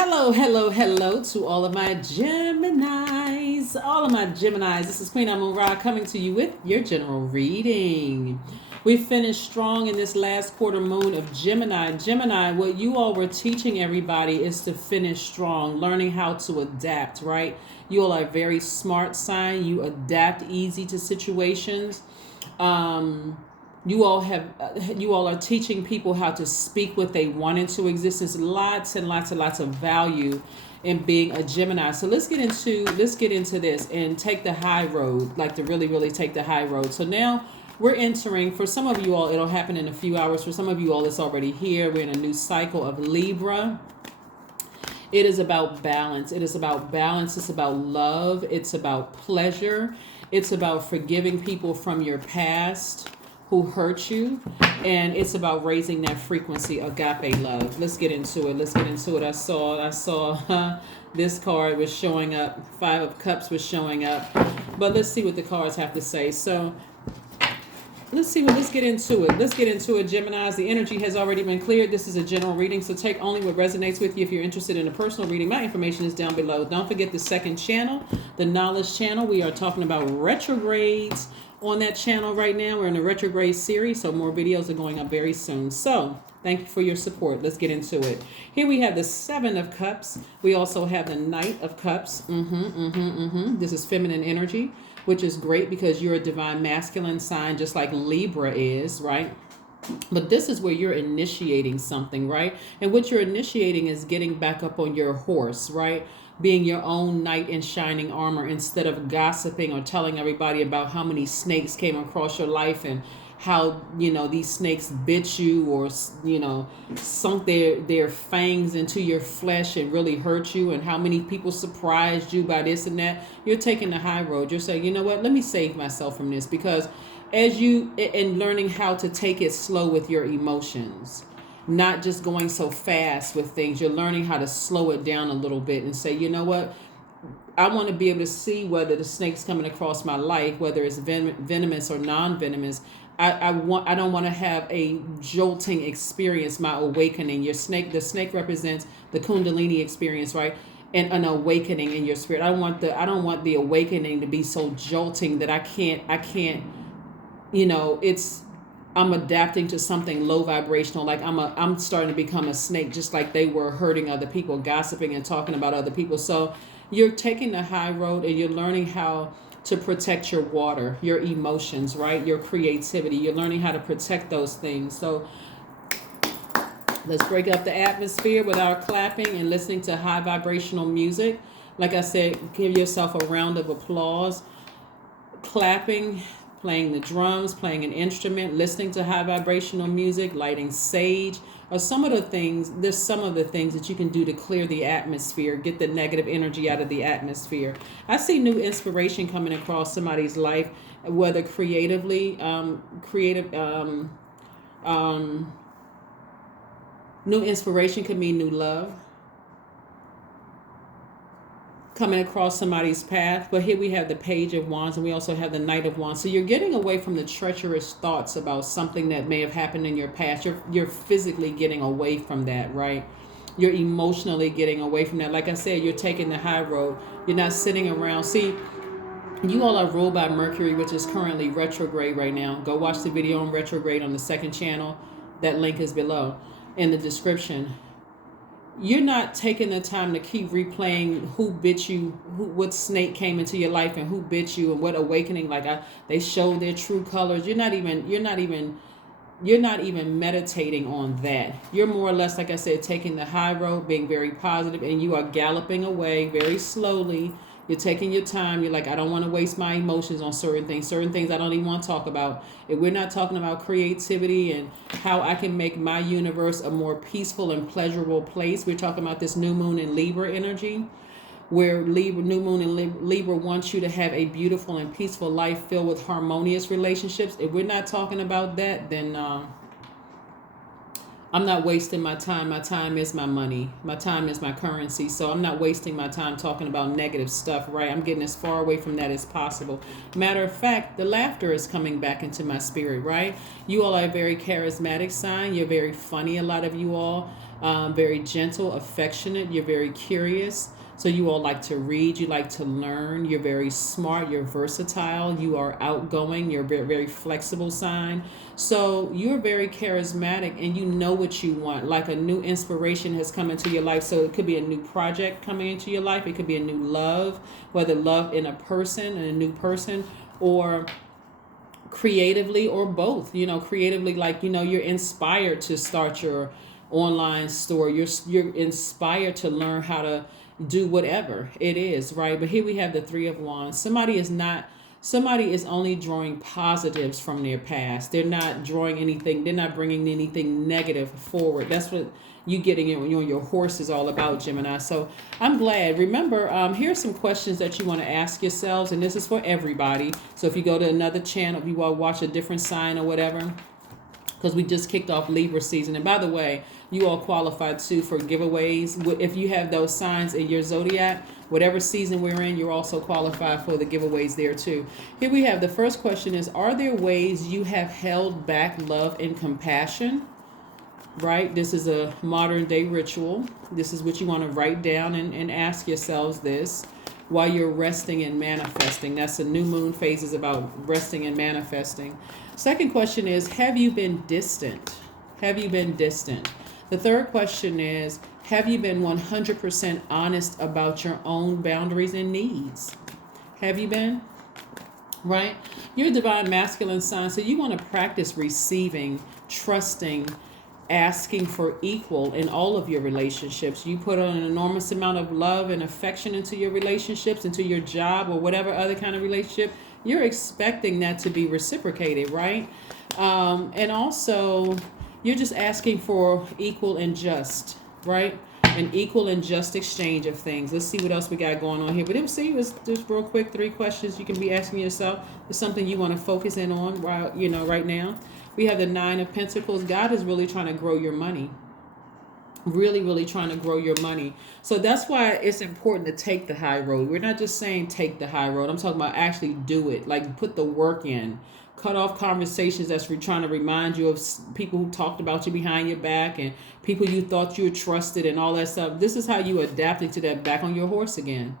Hello, hello, hello to all of my Geminis. All of my Geminis. This is Queen Amun Ra coming to you with your general reading. We finished strong in this last quarter moon of Gemini. Gemini, what you all were teaching everybody is to finish strong, learning how to adapt, right? You all are a very smart sign. You adapt easy to situations. You all are teaching people how to speak what they want into existence. Lots and lots and lots of value in being a Gemini. So let's get into this and take the high road, like to really take the high road. So now we're entering, for some of you all, it'll happen in a few hours. For some of you all, it's already here. We're in a new cycle of Libra. It is about balance. It is about balance. It's about love. It's about pleasure. It's about forgiving people from your past who hurt you, and it's about raising that frequency, agape love. Let's get into it. I saw this card was showing up. 5 of Cups was showing up, but let's see what the cards have to say. So let's get into it, Geminis. The energy has already been cleared. This is a general reading, so take only what resonates with you. If you're interested in a personal reading, my information is down below. Don't forget the second channel, the knowledge channel. We are talking about retrogrades on that channel right now. We're in a retrograde series, so more videos are going up very soon. So thank you for your support. Let's get into it. Here we have the 7 of Cups. We also have the Knight of Cups. This is feminine energy, which is great because you're a divine masculine sign, just like Libra is, right? But this is where you're initiating something, right? And what you're initiating is getting back up on your horse, right? Being your own knight in shining armor, instead of gossiping or telling everybody about how many snakes came across your life and how, these snakes bit you or, sunk their fangs into your flesh and really hurt you, and how many people surprised you by this and that. You're taking the high road. You're saying, you know what, let me save myself from this, because as you, in learning how to take it slow with your emotions, not just going so fast with things, you're learning how to slow it down a little bit and say, you know what, I want to be able to see whether the snake's coming across my life, whether it's venomous or non-venomous. I don't want to have a jolting experience, my awakening. The snake represents the Kundalini experience, right? And an awakening in your spirit. I don't want the awakening to be so jolting that I can't, I'm adapting to something low vibrational. Like I'm starting to become a snake, just like they were hurting other people, gossiping and talking about other people. So you're taking the high road and you're learning how to protect your water, your emotions, right? Your creativity. You're learning how to protect those things. So let's break up the atmosphere with our clapping and listening to high vibrational music. Like I said, give yourself a round of applause. Clapping, playing the drums, playing an instrument, listening to high vibrational music, lighting sage, are some of the things that you can do to clear the atmosphere, get the negative energy out of the atmosphere. I see new inspiration coming across somebody's life, whether creatively, new inspiration could mean new love coming across somebody's path. But here we have the Page of Wands, and we also have the Knight of Wands. So you're getting away from the treacherous thoughts about something that may have happened in your past. You're physically getting away from that, right? You're emotionally getting away from that. Like I said, you're taking the high road. You're not sitting around. See, you all are ruled by Mercury, which is currently retrograde right now. Go watch the video on retrograde on the second channel. That link is below in the description. You're not taking the time to keep replaying who bit you, what snake came into your life and who bit you and what awakening. They showed their true colors. You're not even meditating on that. You're more or less, like I said, taking the high road, being very positive, and you are galloping away very slowly. You're taking your time. You're like, I don't want to waste my emotions on certain things I don't even want to talk about. If we're not talking about creativity and how I can make my universe a more peaceful and pleasurable place, we're talking about this new moon in Libra energy, where new moon in Libra wants you to have a beautiful and peaceful life filled with harmonious relationships. If we're not talking about that, then I'm not wasting my time. My time is my money. My time is my currency. So I'm not wasting my time talking about negative stuff, right? I'm getting as far away from that as possible. Matter of fact, the laughter is coming back into my spirit, right? You all are a very charismatic sign. You're very funny, a lot of you all. very gentle, affectionate. You're very curious. So you all like to read, you like to learn, you're very smart, you're versatile, you are outgoing, you're a very, very flexible sign. So you're very charismatic and you know what you want. Like a new inspiration has come into your life. So it could be a new project coming into your life. It could be a new love, whether love in a person, and a new person, or creatively, or both. Creatively, like, you're inspired to start your online store. You're inspired to learn how to do whatever it is, right? But here we have the Three of Wands. Somebody is only drawing positives from their past. They're not drawing anything. They're not bringing anything negative forward. That's what you getting your horse is all about, Gemini. So I'm glad. Remember, here's some questions that you want to ask yourselves, and this is for everybody. So if you go to another channel, if you want to watch a different sign or whatever, because we just kicked off Libra season. And by the way, you all qualify too for giveaways. If you have those signs in your zodiac, whatever season we're in, you're also qualified for the giveaways there too. Here we have the first question is, are there ways you have held back love and compassion? Right? This is a modern day ritual. This is what you want to write down and ask yourselves this while you're resting and manifesting. That's a new moon phase, is about resting and manifesting. Second question is, have you been distant? Have you been distant? The third question is, have you been 100% honest about your own boundaries and needs? Have you been? Right? You're a divine masculine sign, so you want to practice receiving, trusting, asking for equal in all of your relationships. You put on an enormous amount of love and affection into your relationships, into your job, or whatever other kind of relationship. You're expecting that to be reciprocated, right? And also, you're just asking for equal and just, right? An equal and just exchange of things. Let's see what else we got going on here. But it's just real quick, 3 questions you can be asking yourself. It's something you want to focus in on right now. We have the 9 of Pentacles. God is really trying to grow your money. Really, really trying to grow your money. So that's why it's important to take the high road. We're not just saying take the high road. I'm talking about actually do it. Like, put the work in. Cut off conversations that's trying to remind you of people who talked about you behind your back, and people you thought you were trusted and all that stuff. This is how you adapting to that, back on your horse again.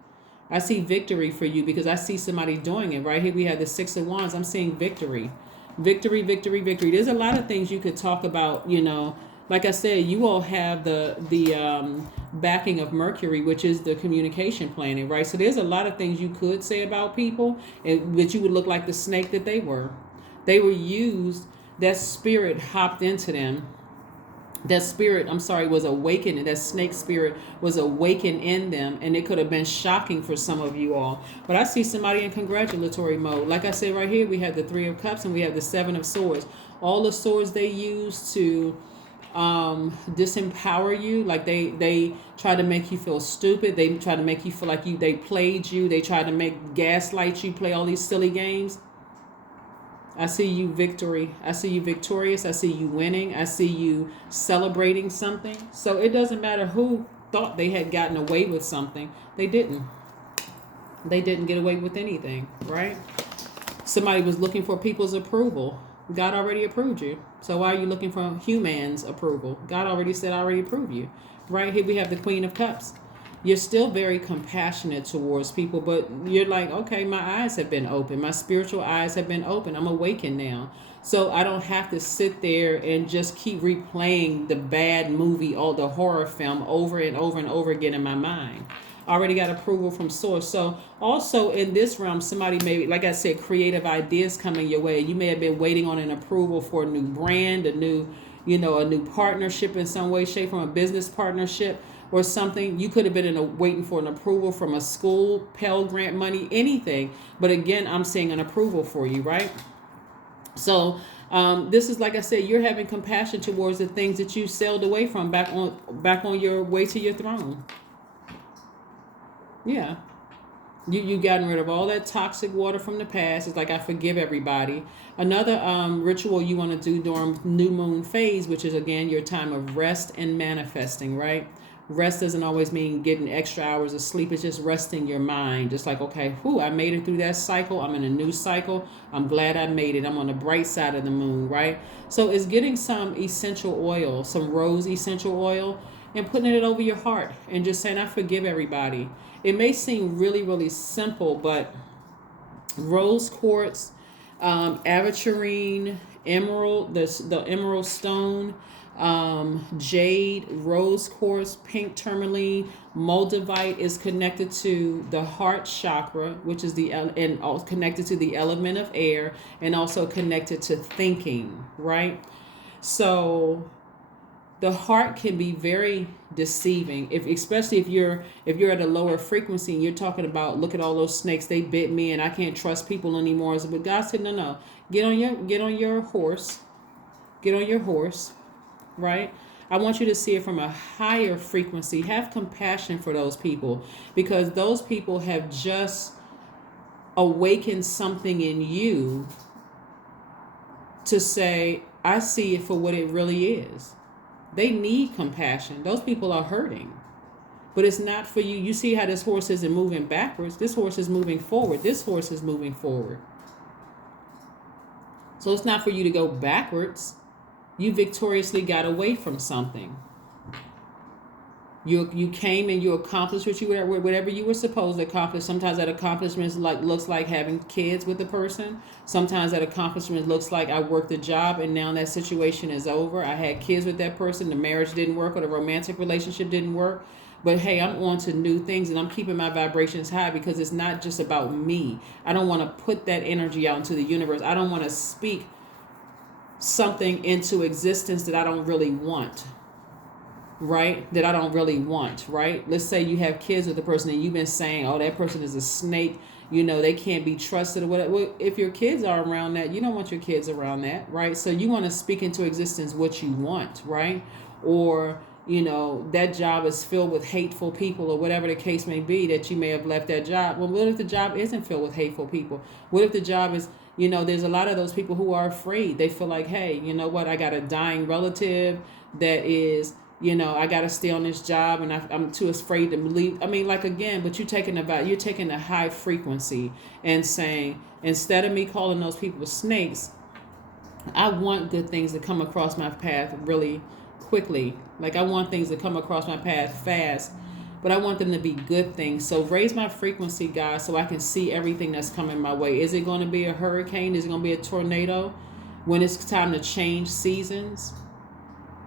I see victory for you because I see somebody doing it. Right here we have the 6 of Wands. I'm seeing victory. Victory, victory, victory. There's a lot of things you could talk about, Like I said, you all have the backing of Mercury, which is the communication planet, right? So there's a lot of things you could say about people, but you would look like the snake that they were. They were used, that spirit hopped into them. That spirit, was awakened. That snake spirit was awakened in them, and it could have been shocking for some of you all. But I see somebody in congratulatory mode. Like I said, right here, we have the 3 of Cups and we have the 7 of Swords. All the swords they use to disempower you, like they try to make you feel stupid. They try to make you feel like they played you. They try to gaslight you, play all these silly games. I see you victory. I see you victorious. I see you winning. I see you celebrating something. So it doesn't matter who thought they had gotten away with something. They didn't. They didn't get away with anything, right? Somebody was looking for people's approval. God already approved you. So why are you looking for humans' approval? God already said, I already approved you. Right here we have the Queen of Cups. You're still very compassionate towards people, but you're like, okay, my eyes have been open. My spiritual eyes have been open. I'm awakened now. So I don't have to sit there and just keep replaying the bad movie or the horror film over and over and over again in my mind. I already got approval from source. So also in this realm, somebody may, like I said, creative ideas coming your way. You may have been waiting on an approval for a new brand, a new partnership in some way, shape, from a business partnership or something. You could have been waiting for an approval from a school, Pell Grant money, anything. But again, I'm seeing an approval for you, right? So this is, like I said, you're having compassion towards the things that you sailed away from, back on your way to your throne. Yeah. You gotten rid of all that toxic water from the past. It's like, I forgive everybody. Another ritual you want to do during new moon phase, which is, again, your time of rest and manifesting, right? Rest doesn't always mean getting extra hours of sleep. It's just resting your mind. Just like, okay, I made it through that cycle. I'm in a new cycle. I'm glad I made it. I'm on the bright side of the moon, right? So it's getting some essential oil, some rose essential oil. and putting it over your heart and just saying, I forgive everybody. It may seem really, really simple, but rose quartz, aventurine, emerald, the emerald stone, jade, rose quartz, pink tourmaline, moldavite is connected to the heart chakra, which is and also connected to the element of air, and also connected to thinking, right? So the heart can be very deceiving, especially if you're at a lower frequency and you're talking about, look at all those snakes, they bit me and I can't trust people anymore. But God said, no, get on your horse, right? I want you to see it from a higher frequency. Have compassion for those people, because those people have just awakened something in you to say, I see it for what it really is. They need compassion. Those people are hurting. But it's not for you. You see how this horse isn't moving backwards. This horse is moving forward. This horse is moving forward. So it's not for you to go backwards. You victoriously got away from something. You came and you accomplished whatever you were supposed to accomplish. Sometimes that accomplishment looks like having kids with the person. Sometimes that accomplishment looks like I worked a job and now that situation is over. I had kids with that person. The marriage didn't work or the romantic relationship didn't work. But hey, I'm on to new things and I'm keeping my vibrations high, because it's not just about me. I don't want to put that energy out into the universe. I don't want to speak something into existence that I don't really want. Right? That I don't really want, right? Let's say you have kids with a person and you've been saying, oh, that person is a snake, they can't be trusted or whatever. Well, if your kids are around that, you don't want your kids around that, right? So you want to speak into existence what you want, right? Or, that job is filled with hateful people or whatever the case may be, that you may have left that job. Well, what if the job isn't filled with hateful people? What if the job is, there's a lot of those people who are afraid. They feel like, hey, you know what? I got a dying relative that is, I got to stay on this job and I'm too afraid to leave. I mean, but you're taking the high frequency and saying, instead of me calling those people snakes, I want good things to come across my path really quickly. I want things to come across my path fast, but I want them to be good things. So raise my frequency, guys, so I can see everything that's coming my way. Is it going to be a hurricane? Is it going to be a tornado when it's time to change seasons?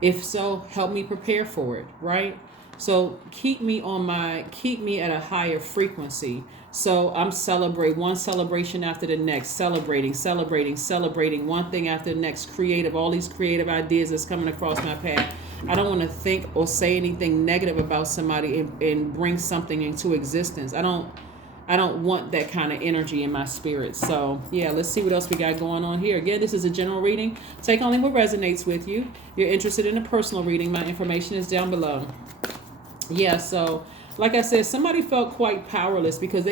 If so, help me prepare for it, right? So keep me at a higher frequency. So I'm one celebration after the next, celebrating one thing after the next, all these creative ideas that's coming across my path. I don't want to think or say anything negative about somebody and bring something into existence. I don't want that kind of energy in my spirit. So yeah, let's see what else we got going on here. Again, this is a general reading. Take only what resonates with you. If you're interested in a personal reading, my information is down below. Yeah, so like I said, somebody felt quite powerless because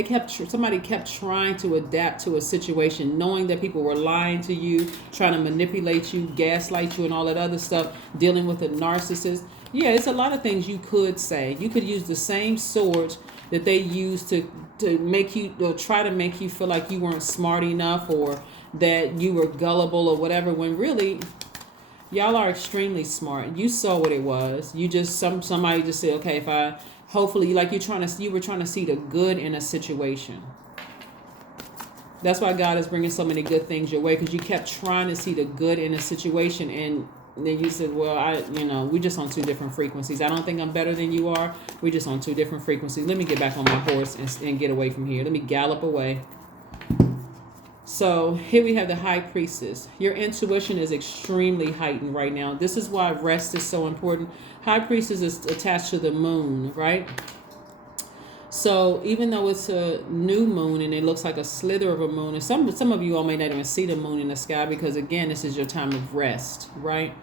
somebody kept trying to adapt to a situation, knowing that people were lying to you, trying to manipulate you, gaslight you, and all that other stuff, dealing with a narcissist. Yeah, it's a lot of things you could say. You could use the same sword that they used to make you, or try to make you feel like you weren't smart enough or that you were gullible or whatever, when really y'all are extremely smart. You saw what it was. You just somebody just said, okay, if I hopefully, like you were trying to see the good in a situation. That's why God is bringing so many good things your way, because you kept trying to see the good in a situation, and then you said, well, we're just on two different frequencies. I don't think I'm better than you are. We're just on two different frequencies. Let me get back on my horse and get away from here. Let me gallop away. So here we have the High Priestess. Your intuition is extremely heightened right now. This is why rest is so important. High Priestess is attached to the moon, right? So even though it's a new moon and it looks like a slither of a moon, and some of you all may not even see the moon in the sky, because again, this is your time of rest, right?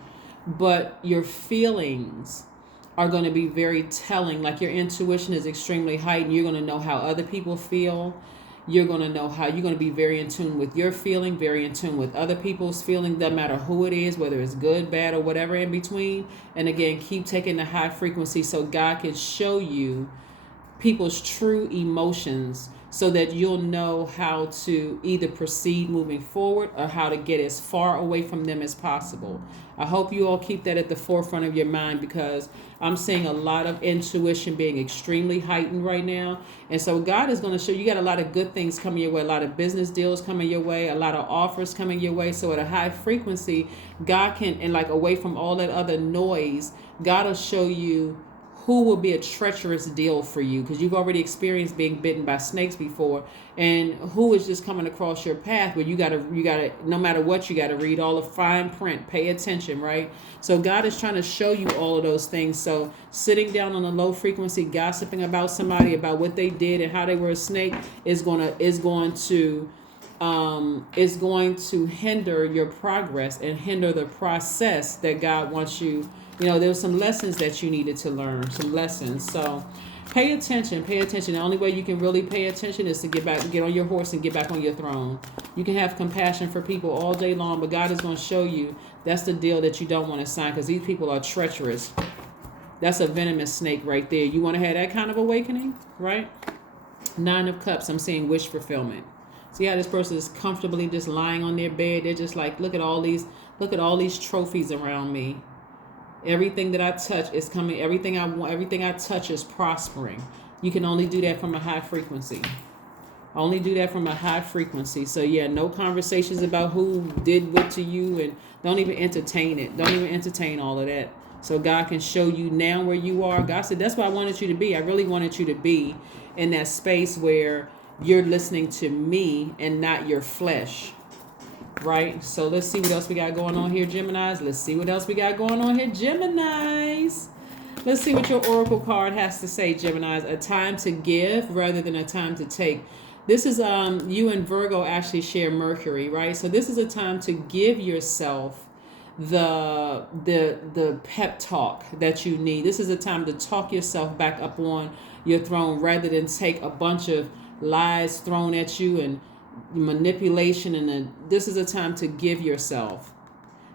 But your feelings are going to be very telling. Like your intuition is extremely heightened. You're going to know how other people feel. You're going to know how you're going to be very in tune with your feeling, very in tune with other people's feeling. Doesn't matter who it is, whether it's good, bad, or whatever in between. And again, keep taking the high frequency so God can show you people's true emotions, so that you'll know how to either proceed moving forward or how to get as far away from them as possible. I hope you all keep that at the forefront of your mind, because I'm seeing a lot of intuition being extremely heightened right now. And so God is going to show you got a lot of good things coming your way, a lot of business deals coming your way, a lot of offers coming your way. So at a high frequency, God can, and like away from all that other noise, God will show you who will be a treacherous deal for you, because you've already experienced being bitten by snakes before, and who is just coming across your path where you gotta no matter what, you gotta read all the fine print, pay attention, right? So God is trying to show you all of those things. So sitting down on a low frequency, gossiping about somebody, about what they did and how they were a snake, is going to hinder your progress and hinder the process that God wants you. There's some lessons that you needed to learn, some lessons. So pay attention. The only way you can really pay attention is to get on your horse and get back on your throne. You can have compassion for people all day long, but God is going to show you that's the deal that you don't want to sign, because these people are treacherous. That's a venomous snake right there. You want to have that kind of awakening, right? 9 of Cups, I'm seeing wish fulfillment. See how this person is comfortably just lying on their bed. They're just like, look at all these trophies around me. Everything that I touch is coming. Everything I want, everything I touch is prospering. You can only do that from a high frequency. Only do that from a high frequency. So yeah, no conversations about who did what to you, and don't even entertain it. Don't even entertain all of that. So God can show you now where you are. God said, that's where I wanted you to be. I really wanted you to be in that space where you're listening to me and not your flesh. Right? So let's see what else we got going on here, Geminis. Let's see what else we got going on here, Geminis. Let's see what your oracle card has to say, Geminis. A time to give rather than a time to take. This is you and Virgo actually share Mercury, right? So this is a time to give yourself the pep talk that you need. This is a time to talk yourself back up on your throne rather than take a bunch of lies thrown at you and manipulation. And then this is a time to give yourself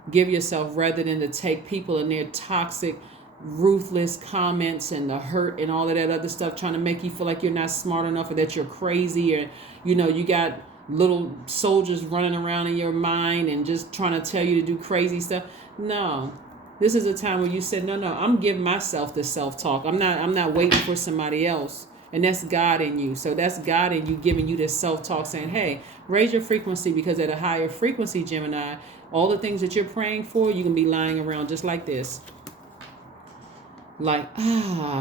rather than to take people and their toxic, ruthless comments and the hurt and all of that other stuff, trying to make you feel like you're not smart enough, or that you're crazy, or you got little soldiers running around in your mind and just trying to tell you to do crazy stuff. No, this is a time where you said, no, I'm giving myself the self-talk. I'm not waiting for somebody else. And that's God in you. So that's God in you giving you this self-talk, saying, hey, raise your frequency, because at a higher frequency, Gemini, all the things that you're praying for, you can be lying around just like this. Like,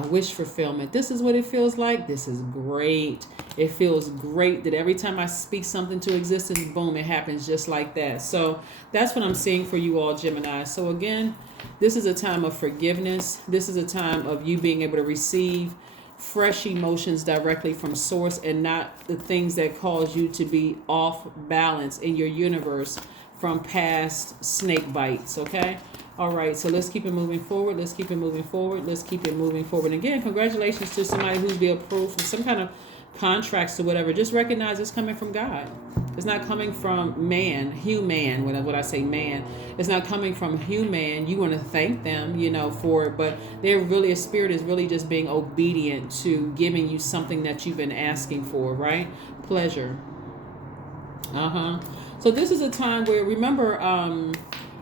wish fulfillment. This is what it feels like. This is great. It feels great that every time I speak something to existence, boom, it happens just like that. So that's what I'm seeing for you all, Gemini. So again, this is a time of forgiveness. This is a time of you being able to receive fresh emotions directly from source, and not the things that cause you to be off balance in your universe from past snake bites. Okay. All right. So let's keep it moving forward. And again, congratulations to somebody who's been approved for some kind of contracts or whatever. Just recognize it's coming from God. It's not coming from man, human. When I say man, it's not coming from human. You want to thank them, for it, but they're really, a spirit is really just being obedient to giving you something that you've been asking for, right? Pleasure. So this is a time where, remember,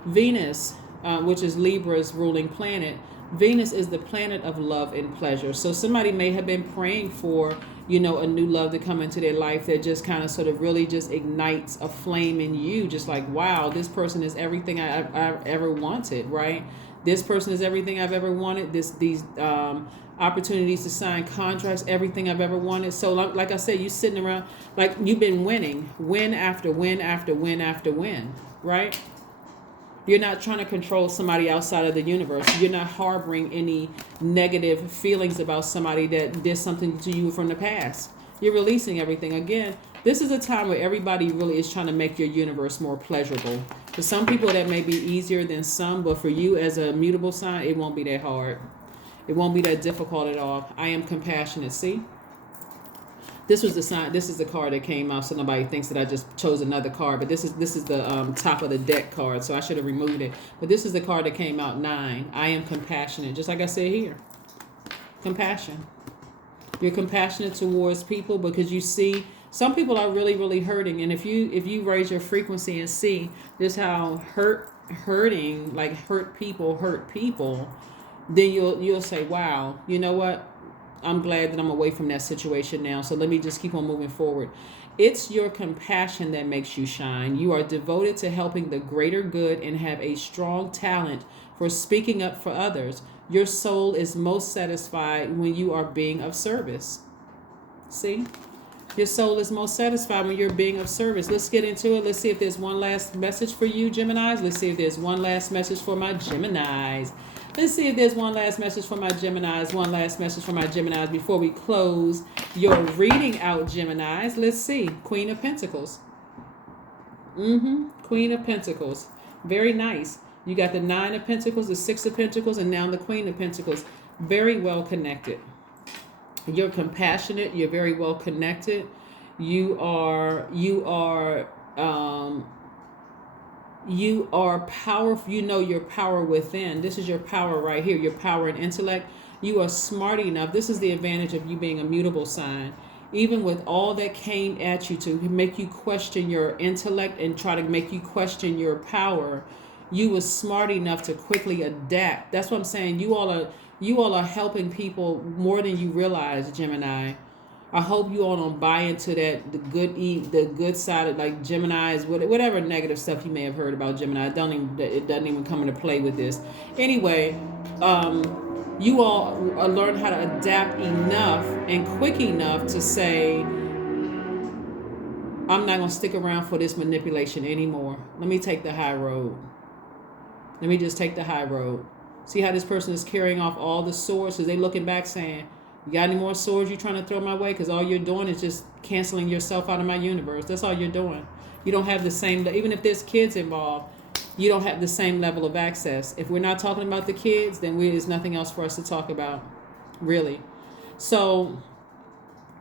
Venus, which is Libra's ruling planet. Venus is the planet of love and pleasure. So somebody may have been praying for, a new love to come into their life that just kind of sort of really just ignites a flame in you. Just like, wow, this person is everything I've ever wanted, right? This person is everything I've ever wanted. These opportunities to sign contracts, everything I've ever wanted. So like I said, you sitting around like you've been winning, win after win after win after win, right? You're not trying to control somebody outside of the universe. You're not harboring any negative feelings about somebody that did something to you from the past. You're releasing everything. Again, this is a time where everybody really is trying to make your universe more pleasurable. For some people, that may be easier than some, but for you as a mutable sign, it won't be that hard. It won't be that difficult at all. I am compassionate. See? This was the sign. This is the card that came out, so nobody thinks that I just chose another card. But this is the top of the deck card, so I should have removed it. But this is the card that came out, 9. I am compassionate, just like I said here. Compassion. You're compassionate towards people because you see some people are really, really hurting. And if you raise your frequency and see just how hurting, like hurt people, then you'll say, wow, you know what? I'm glad that I'm away from that situation now. So let me just keep on moving forward. It's your compassion that makes you shine. You are devoted to helping the greater good and have a strong talent for speaking up for others. Your soul is most satisfied when you are being of service. See? Your soul is most satisfied when you're being of service. Let's get into it. Let's see if there's one last message for you, Geminis. Let's see if there's one last message for my Geminis. Let's see if there's one last message for my Geminis. One last message for my Geminis before we close your reading out, Geminis. Let's see. Queen of Pentacles. Queen of Pentacles. Very nice. You got the 9 of Pentacles, the 6 of Pentacles, and now the Queen of Pentacles. Very well connected. You're compassionate. You're very well connected. You are powerful. You know your power within. This is your power right here. Your power and intellect. You are smart enough. This is the advantage of you being a mutable sign. Even with all that came at you to make you question your intellect and try to make you question your power, you were smart enough to quickly adapt. That's what I'm saying. You all are helping people more than you realize, Gemini. I hope you all don't buy into that the good side of like Gemini's, whatever negative stuff you may have heard about Gemini. It doesn't even come into play with this. Anyway, you all learn how to adapt enough and quick enough to say, I'm not gonna stick around for this manipulation anymore. Let me take the high road. Let me just take the high road. See how this person is carrying off all the swords? Because they looking back saying, you got any more swords you trying to throw my way? Because all you're doing is just canceling yourself out of my universe. That's all you're doing. You don't have the same, even if there's kids involved, you don't have the same level of access. If we're not talking about the kids, then there's nothing else for us to talk about, really. So,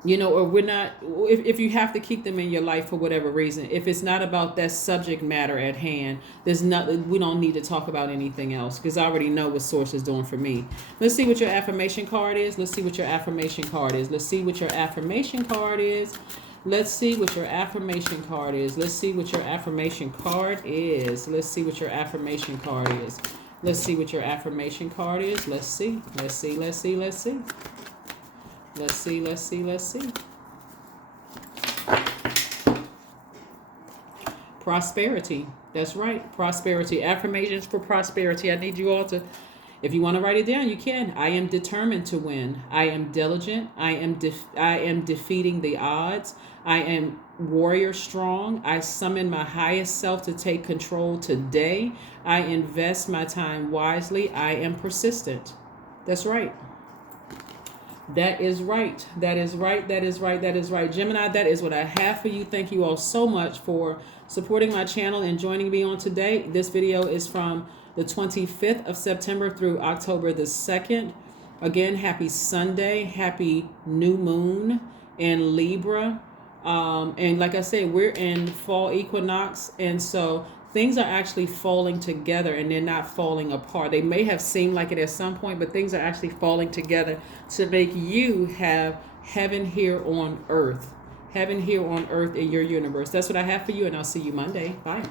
or we're not, if you have to keep them in your life for whatever reason, if it's not about that subject matter at hand, we don't need to talk about anything else because I already know what Source is doing for me. Let's see what your affirmation card is. Let's see what your affirmation card is. Let's see what your affirmation card is. Let's see what your affirmation card is. Let's see what your affirmation card is. Let's see what your affirmation card is. Let's see what your affirmation card is. Let's see. Let's see. Let's see. Let's see. Let's see, let's see, let's see. Prosperity. That's right. Prosperity. Affirmations for prosperity. I need you all to, if you want to write it down, you can. I am determined to win. I am diligent. I am defeating the odds. I am warrior strong. I summon my highest self to take control today. I invest my time wisely. I am persistent. That's right. That is right. That is right. That is right. That is right. Gemini, that is what I have for you. Thank you all so much for supporting my channel and joining me on today. This video is from the 25th of September through October the 2nd. Again, happy Sunday. Happy new moon in Libra. And like I said, we're in fall equinox. And so things are actually falling together and they're not falling apart. They may have seemed like it at some point, but things are actually falling together to make you have heaven here on earth. Heaven here on earth in your universe. That's what I have for you, and I'll see you Monday. Bye.